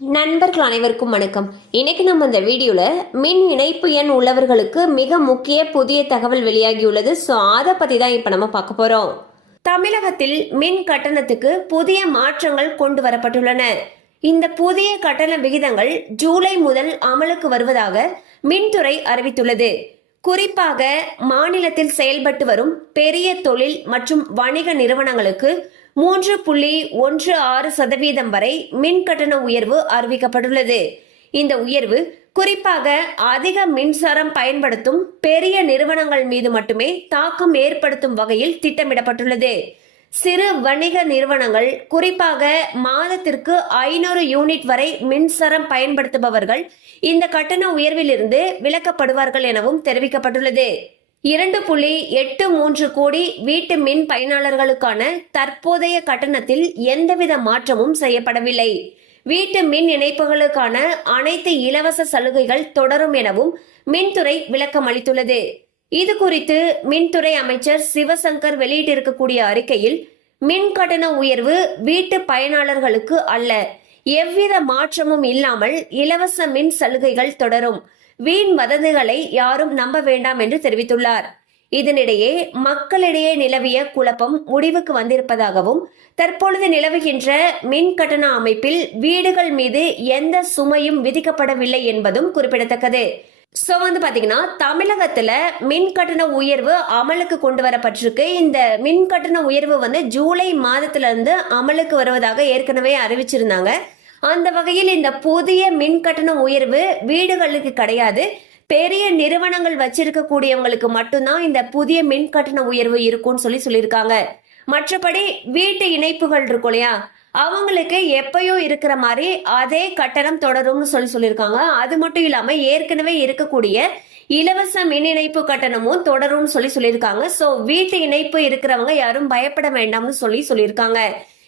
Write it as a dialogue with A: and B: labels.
A: நண்பர்கள் அனைவருக்கும் வணக்கம். இன்னைக்கு நம்ம இந்த வீடியோவில் மின் இணைப்பு எண் உள்ளவர்களுக்கு மிக முக்கிய புதிய தகவல் வெளியாகியுள்ளது. ஸோ அதை பற்றி தான் இப்போ நம்ம பார்க்க போகிறோம் தமிழகத்தில் மின் கட்டணத்துக்கு புதிய மாற்றங்கள் கொண்டு வரப்பட்டுள்ளன. இந்த புதிய கட்டண விகிதங்கள் ஜூலை முதல் அமலுக்கு வருவதாக மின்துறை அறிவித்துள்ளது. குறிப்பாக மாநிலத்தில் செயல்பட்டு வரும் பெரிய தொழில் மற்றும் வணிக நிறுவனங்களுக்கு மூன்று புள்ளி ஒன்று ஆறு சதவீதம் வரை மின் கட்டண உயர்வு அறிவிக்கப்பட்டுள்ளது. இந்த உயர்வு குறிப்பாக அதிக மின்சாரம் பயன்படுத்தும் பெரிய நிறுவனங்கள் மீது மட்டுமே தாக்கம் ஏற்படுத்தும் வகையில் திட்டமிடப்பட்டுள்ளது. சிறு வணிக நிறுவனங்கள் குறிப்பாக மாதத்திற்கு ஐநூறு யூனிட் வரை மின்சாரம் பயன்படுத்துபவர்கள் இந்த கட்டண உயர்விலிருந்து விலக்கப்படுவார்கள் எனவும் தெரிவிக்கப்பட்டுள்ளது. இரண்டு புள்ளி எட்டு மூன்று கோடி வீட்டு மின் பயனாளர்களுக்கான தற்போதைய கட்டணத்தில் எந்தவித மாற்றமும் செய்யப்படவில்லை. வீட்டு மின் இணைப்புகளுக்கான அனைத்து இலவச சலுகைகள் தொடரும் எனவும் மின்துறை விளக்கம் அளித்துள்ளது. இது குறித்து மின்துறை அமைச்சர் சிவசங்கர் வெளியிட்டிருக்கக்கூடிய அறிக்கையில் மின் கட்டண உயர்வு வீட்டு பயனாளர்களுக்கு அல்ல. எவ்வித மாற்றமும் இல்லாமல் இலவச மின் சலுகைகள் தொடரும். வீண் வதந்திகளை யாரும் நம்ப வேண்டாம் என்று தெரிவித்துள்ளார். இதனிடையே மக்களிடையே நிலவிய குழப்பம் முடிவுக்கு வந்திருப்பதாகவும் தற்பொழுது நிலவுகின்ற மின் கட்டண அமைப்பில் வீடுகள் மீது எந்த சுமையும் விதிக்கப்படவில்லை என்பதும் குறிப்பிடத்தக்கது. சோ வந்து பாத்தீங்கன்னா தமிழகத்துல மின் கட்டண உயர்வு அமலுக்கு கொண்டு வரப்பட்டிருக்கு. இந்த மின் கட்டண உயர்வு வந்து ஜூலை மாதத்துல இருந்து அமலுக்கு வருவதாக ஏற்கனவே அறிவிச்சிருந்தாங்க. அந்த வகையில் இந்த புதிய மின் கட்டண உயர்வு வீடுகளுக்கு கிடையாது. பெரிய நிறுவனங்கள் வச்சிருக்கக்கூடியவங்களுக்கு மட்டும்தான் இந்த புதிய மின் கட்டண உயர்வு இருக்கும்னு சொல்லி சொல்லியிருக்காங்க. மற்றபடி வீட்டு இணைப்புகள் இருக்கும் இல்லையா? அவங்களுக்கு எப்பயோ இருக்கிற மாதிரி அதே கட்டணம் தொடரும்னு சொல்லி சொல்லியிருக்காங்க. அது மட்டும் இல்லாம ஏற்கனவே இருக்கக்கூடிய இலவச மின் இணைப்பு கட்டணமும் தொடரும்னு சொல்லி சொல்லியிருக்காங்க. ஸோ வீட்டு இணைப்பு இருக்கிறவங்க யாரும் பயப்பட வேண்டாம்னு சொல்லி சொல்லியிருக்காங்க.